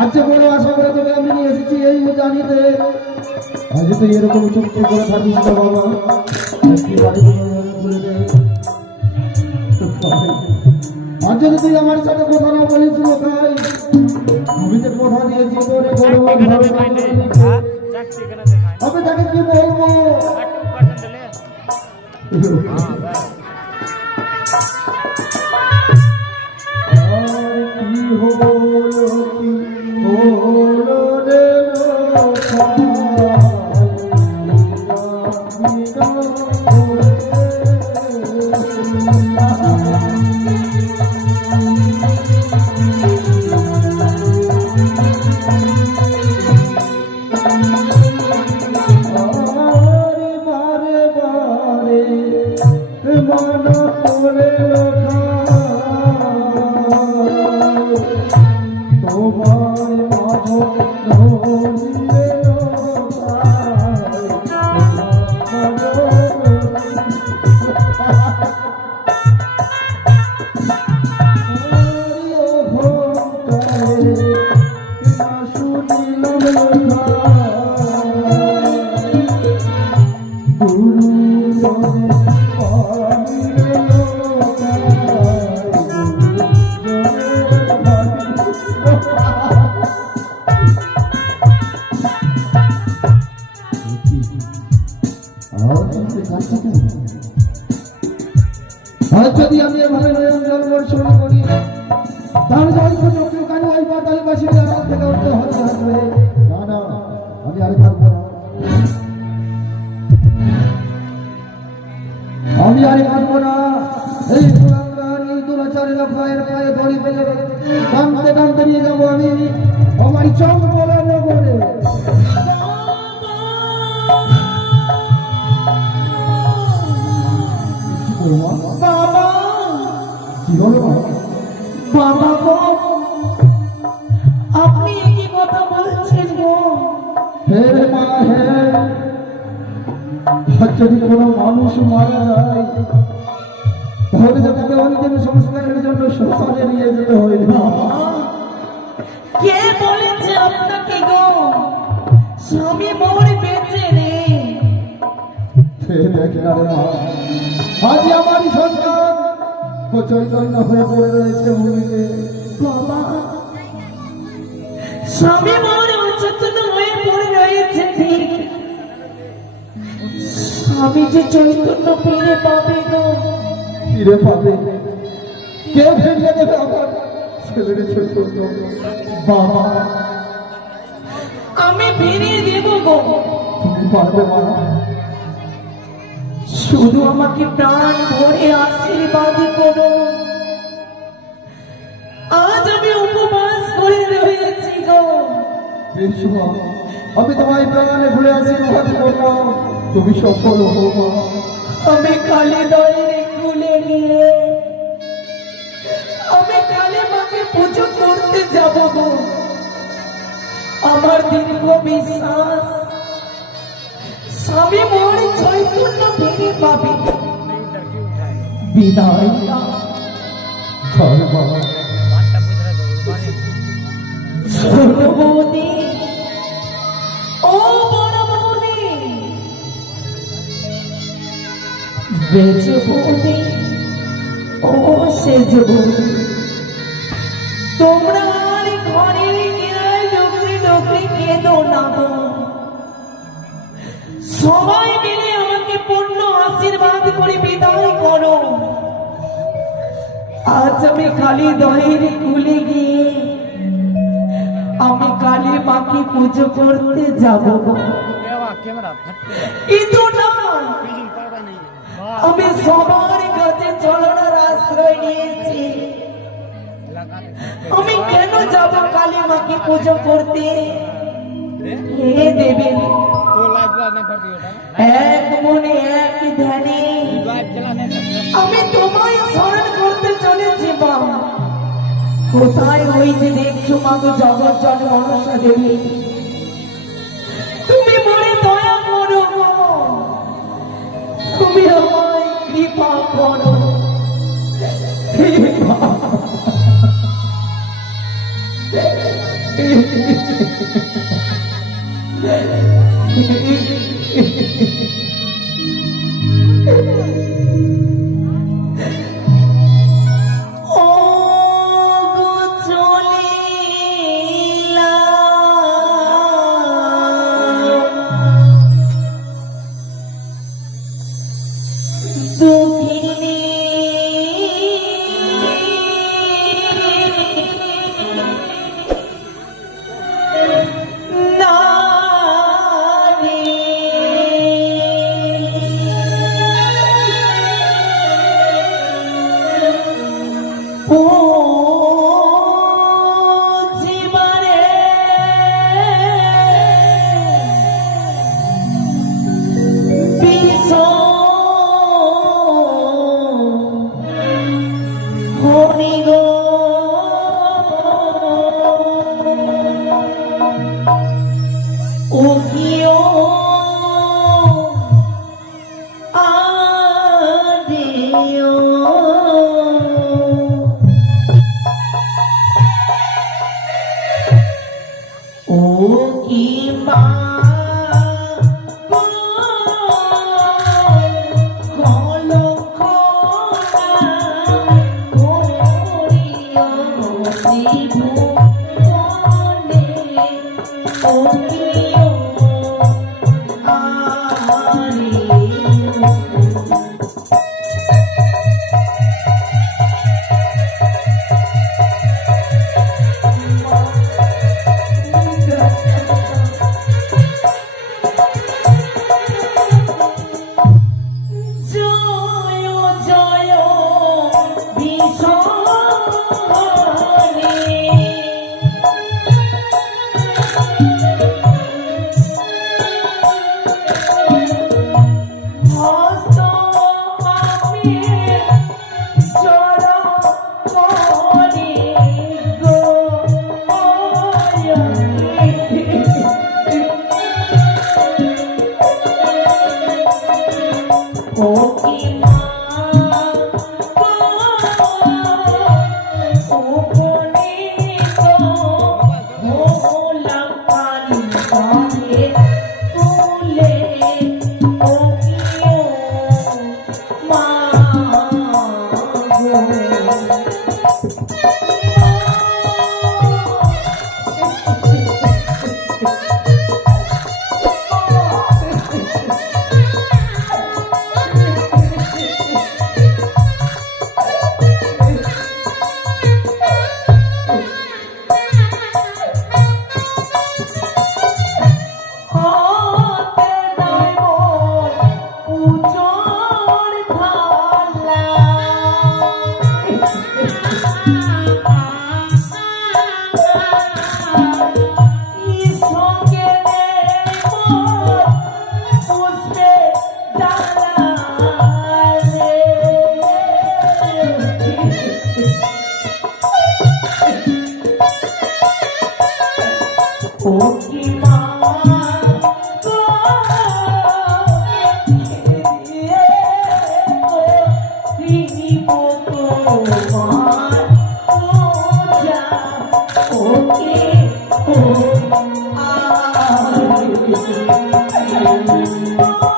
আচ্ছা বড় আশা করে তোকে আমি নিয়ে এসেছি এই জানিতে আজ তো এরকম চুক্তি করে থাকিস না বাবা আর যদি তুই আমার সাথে কথা না বলিস লোকাই আমি যে কথা দিয়েছি তোরে বড় আমি তাকে কি বলবো কি হলো কি হলো রে যদি আমি এভাবে নয়ন জল বর্ষণ করি তাহলে জল চোখে কানে ওই পাতালবাসীর আড়াল থেকে উঠতে হবে না না আমি আর থাকবো না আমি আর থাকবো না এই দুলাচারের পায়ের পায়ে দড়ি ফেলে টানতে টানতে নিয়ে যাবো আমি আমার চোখ বলানো করে বাবা কি হলো বাবা গো আপনি কি কথা বলছেন গো হে মা হে যদি কোনো মানুষ মারা যায় তাহলে তাকে অন্তিম সংস্কারের জন্য শ্মশানে নিয়ে যেতে হয় না কে বলেছে আপনাকে গো স্বামী মরে বেঁচে নেই আজ আমার সন্তান চৈতন্য হয়ে পড়ে রয়েছে ভূমিতে বাবা স্বামী মরে অচেতন হয়ে পড়ে রয়েছে ঠিক স্বামী যে চৈতন্য ফিরে পাবে গো ফিরে পাবে কে ফিরিয়ে দেবে আমার ছেলের চৈতন্য বাবা আমি ফিরিয়ে দেব গো তুমি পারবে মা শুধু আমাকে প্রাণ ভরে আশীর্বাদ করো আজ আমি উপবাস করে রয়েছি গো আমি তোমায় প্রাণে ভুলে আশীর্বাদ করলাম তুমি সফল হো মা আমি কালী দলের কুলে গিয়ে আমি কালী মাকে পুজো করতে যাব গো আমার দীর্ঘ বিশ্বাস স্বামী মরে চৈতন্য ফিরে পাবে বিদায় চল বাবা ছোট বৌদি ও বড় বৌদি বেঁচে বৌদি ও সেজ বৌদি তোমরা আর ঘরের গিরায় ডকরি ডকরি কেঁদো না গো সবাই মিলে আমাকে পূর্ণ আশীর্বাদ করে বিদায় করো আজ আমি কালী দয়ের কুলে গিয়ে আমি কালী মাকে পুজো করতে যাব কিন্তু না আমি সবার কাছে চলনার আশ্রয় নিয়েছি আমি কেন যাব কালী মাকে পুজো করতে হে দেবী এক মনে এক ধ্যানে আমি তোমায় স্মরণ করতে চলেছি মা কোথায় ওই যে দেখছো মাগো জগৎ জন মনসা দেবী তুমি মনে দয়া করো তুমি আমায় কৃপা করো জীবনে বিষ হরি গো ও কিও আদিও ও কি মা খলো খোলা করিও জীবনে ও কিও আদিও জয় জয় ভীষণে হস্ত আমি চরণ করি গো ও কি মা ও বনে গো মোলা পানি পানে তুলে ও কি মা গো হাতে নাই মোর উচর থালা ই সঙ্গে নে মোর পুষ্পে ডালা রে ও কি মা গো দিব তোমার পূজা ও কে ও দোষ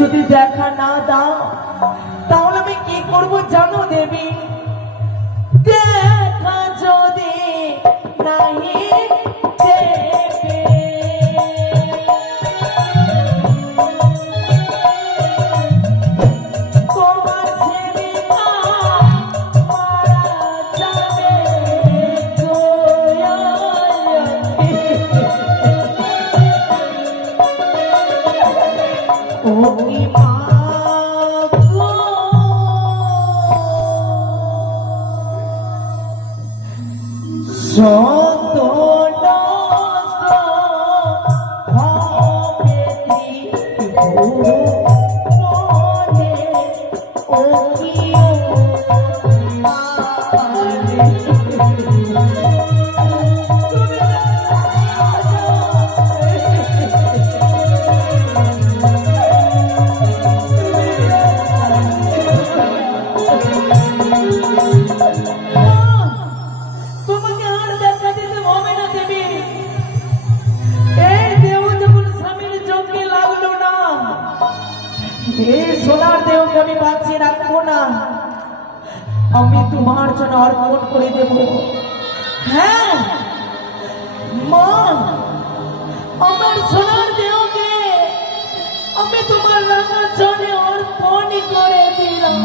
যদি দেখা না দাও তাহলে আমি কি করব জানো দেবী? দেখা যদি নাহি দেবে, তোমার ছেলেটা মারা যাবে গো। ও কি মা গো, যত নষ্ট হবে ত্রিভুবনে, ও কি মা রে। তোমাকে আর দেখা দিতে হবে না দেবী। এই দেহ যখন স্বামীর চোখে লাগলো না, এই সোনার দেহকে আমি বাঁচিয়ে রাখবো না, আমি তোমার জন্য অর্পণ করে দেব। হ্যাঁ মা, আমার সোনার দেহকে আমি তোমার রাঙার জন্য অর্পণ করে দিলাম।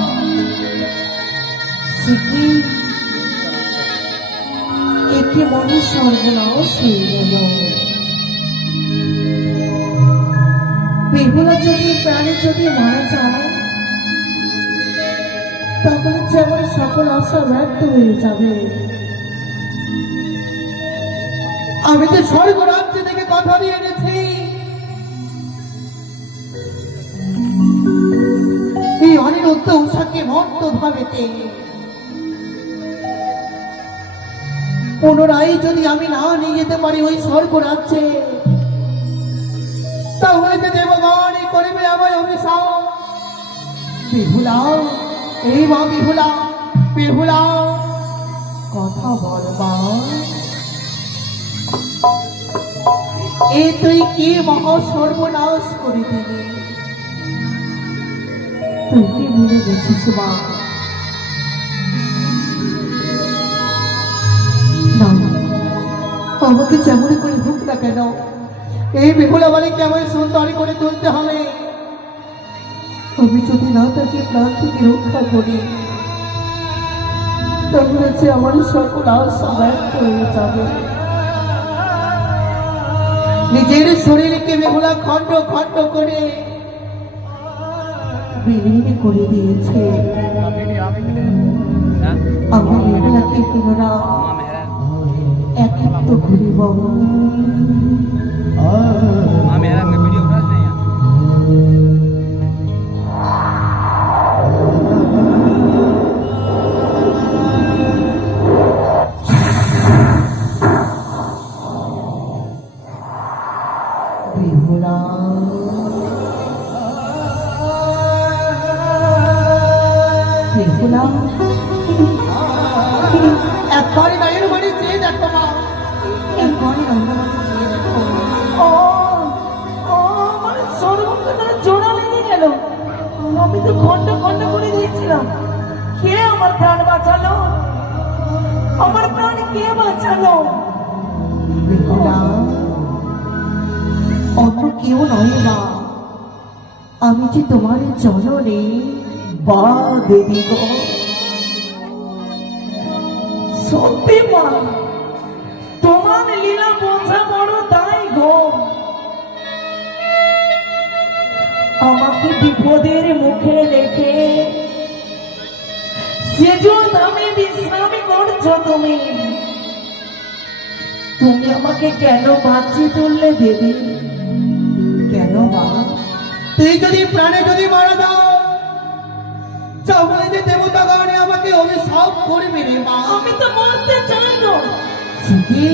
শিখি একে মানুষ সর্বনাশ হয়ে গেল। বেহুলা যদি প্রাণী যদি মারা যায় তাহলে যে আমার সকল আশা ব্যর্থ হয়ে যাবে। আমি যে স্বর্গ রাজ্য থেকে কথা দিয়ে এনেছি, এই অনিরুদ্ধ উষাকে মন্ত্র ভাবেতে পুনরায় যদি আমি না নিয়ে যেতে পারি ওই স্বর্গ রাজ্যে, তাহলে যে দেবগণ করবে আমায় অভিশাপ। বেহুলা, এই মা বেহুলা, বেহুলা কথা বল মা। এ তুই কি মহা সর্বনাশ করে দিলি? তুই কি ভুলে গেছিস মা? না, আমাকে যেমন করে হোক না কেন এই বেহুলা বালিকে আমায় সুন্দরী করে তুলতে হবে। আমি যদি না তাকে প্রাণ থেকে রক্ষা করি তাহলে যে আমার সকল আশা ব্যর্থ হয়ে যাবে। নিজের শরীরকে বেহুলা খণ্ড খণ্ড করে বিলীন করে দিয়েছে। আমি বেহুলাকে পুনরা একাত্ম করিব। मेरा वीडियो उठा नहीं বেহুলা, বেহুলা একবারই বাইরের বাড়ি চেয়ে দেখো মা, একবারই বাইরের বাড়ি চেয়ে দেখো। ও ও আমার সর্বঙ্গটা জোড়া লেগে গেল। আমি তো খন্ড খন্ড করে দিয়েছিলাম। কে আমার প্রাণ বাঁচালো? আমার প্রাণ কে বাঁচালো? বেহুলা, অন্য কেউ নয় মা, আমি যে তোমার জননী বা দেবী গো, সত্যি মা তোমার লীলা বোঝা বড় তাই গো। আমাকে বিপদের মুখে রেখে সেজো ধামে বিশ্রামে করছো তুমি। তুমি আমাকে কেন বাঁচিয়ে তুললে দেবী? কেন মা? তুই যদি প্রাণে যদি মারা দাও তাহলে যে দেবতাগণে আমাকে অভিশাপ করবে রে মা। আমি তো মরতে চাই না, কি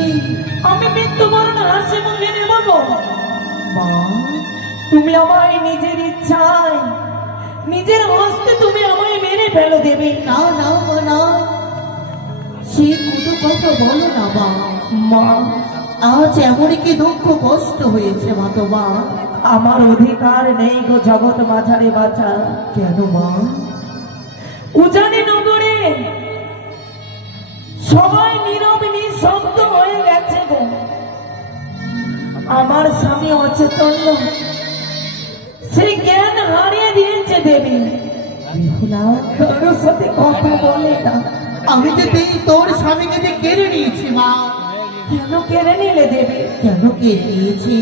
আমি মৃত্যুবরণ হাসি মুখে নেব গো। মা? তুমি আমায় নিজের ইচ্ছায় নিজের হস্তে তুমি আমায় মেরে ফেলো দেবে। না না মা, না, সে কোনো কথা বলো না মা। মা আজ এমনই কি দুঃখ কষ্ট হয়েছে মা তোমার? আমার অধিকার নেই গো জগৎ মাঝারে বাঁচা। কেন মা? উজানি নগরে সবাই নীরব নিঃশব্দ হয়ে গেছে গো। আমার স্বামী অচেতন, সেই জ্ঞান হারিয়ে দিয়েছে দেবী। বিহুলা, কারোর সাথে কথা বলে না। আমি যে তোর স্বামীকে যে কেড়ে নিয়েছি মা। কেন কেড়ে নিলে দেবী? কেন কেড়ে নিয়েছি?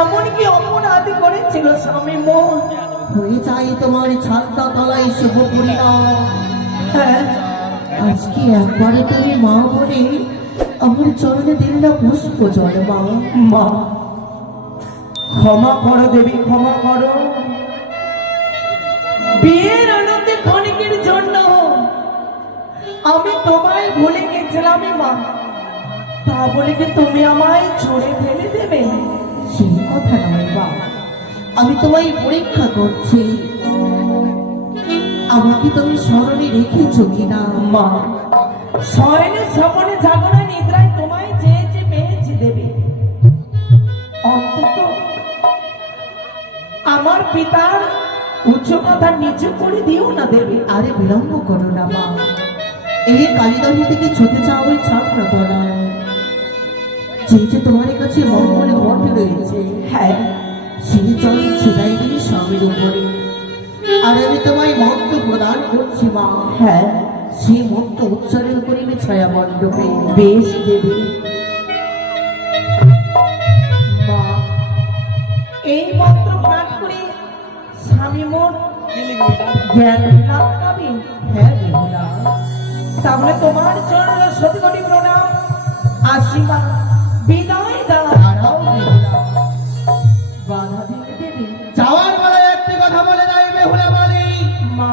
এমন কি অপরাধ করেছিল স্বামী মোর? হয়ে যায় তোমার ছাত্রা তলায় শুভ পরিণাম। হ্যাঁ, আজকে একবারে তুমি মা বলে আমার চরণে দিলে না পুষ্প জল মা। মা ক্ষমা করো দেবী, ক্ষমা করো। বিয়ের আনন্দে ক্ষণিকের জন্য আমি তোমায় ভুলে গেছিলাম মা, তা বলে কি তুমি আমায় ছুড়ে ফেলে দেবে? সেই কথা নয় মা, আমি তোমায় পরীক্ষা করছি আমাকে তুমি স্মরণে রেখেছো কিনা। মা শয়নে স্বপনে জাগরণে নিদ্রায় তোমায় চেয়েছি পেয়েছি দেবী। অন্তত আমার পিতার উচ্চ কথা নিচু করে দিও না দেবী। আরে বিলম্ব করো না মা, এই কালীদহ থেকে ছুটে যাওয়া ওই ছাত্রা তলায় যে তোমার কাছে মঙ্গলে মঠ রয়েছে, হ্যাঁ, সেই জল ছিটাই দিলে স্বামীর উপরে। আর আমি তোমায় মন্ত্র প্রদান করছি মা। হ্যাঁ, সেই মন্ত্র উচ্চারণ করিবে ছায়া মণ্ডপে। বেশ দেবী। মা এই মন্ত্র পাঠ করে স্বামী মোর জ্ঞান লাভ পাবে। হ্যাঁ বিহুলা, তাহলে তোমার চরণ সতী কোটি প্রণাম, আশীর্বাদ, বিদায় দাও। দাঁড়াও বিহুলা, বাধা দিতে দেবী। যাওয়ার বেলায় একটি কথা বলে যাই বেহুলা বলি, মা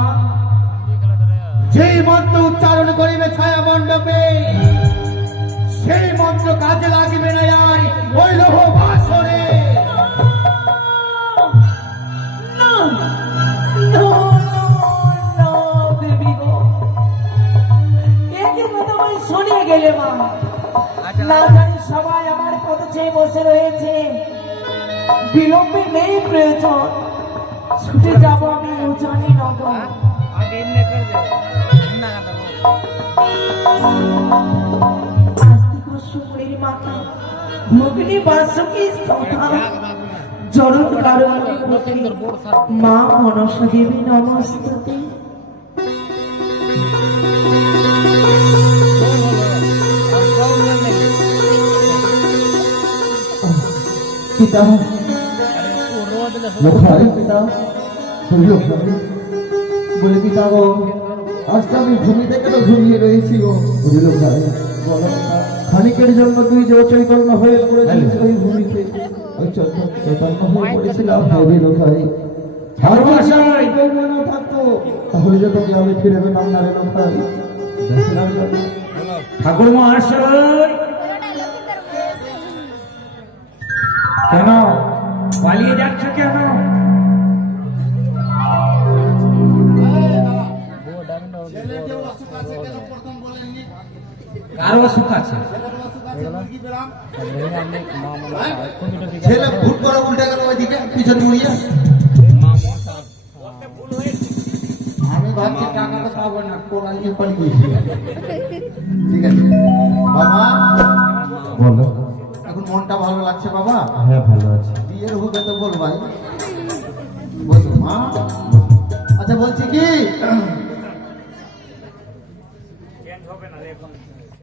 যেই মন্ত্র উচ্চারণ করিবে ছায়া মণ্ডপে সেই মন্ত্র কাজে লাগিবে না আর ওই লোহ বাসরে। না, না, না, দেবী গো, একই কথা আমি শুনে গেলে মা। না জানি সবাই আমার কত চেয়ে বসে রয়েছে, বিলম্বে নেই প্রয়োজন, ছুটে যাব আমি উজানি নগর। आगे इनने कर दे इन्ना का तो আস্তে কষ্টপুরের মাতা ভগ্নী বাসুকি স্তথা জড়ন কারণ মা মনসা দেবী নমস্তুতে। পিতা লোখারে পিতা লোখারে বলে পিতা গো, আজকে আমি ভূমিতে কেন ঘুমিয়ে রয়েছি গো? লোখারে বলো পিতা, খানিকের জন্য তুই যে চৈতন্য হয়ে পড়েছিস ওই ভূমিতে, ওই চৈতন্য হয়ে পড়েছিলাম লোখারে। থাকতো তাহলে যে তোকে আমি ফিরে পেতাম না রে লোখারে। ঠাকুর মহাশয় কেন পালিয়ে যাচ্ছ কেন? কারো অসুখ আছে? ছেলে ভুল করে উল্টে গেল ওইদিকে পিছনে মুড়িয়ে। আমি ভাবছি টাকা তো পাবো না, কোলা নিয়ে পালিয়ে গেছি। ঠিক আছে বাবা, বলো। এখন মনটা ভালো লাগছে বাবা? হ্যাঁ ভালো আছে। বিয়ের হবে তো বল ভাই, বলছো মা। আচ্ছা বলছি কি,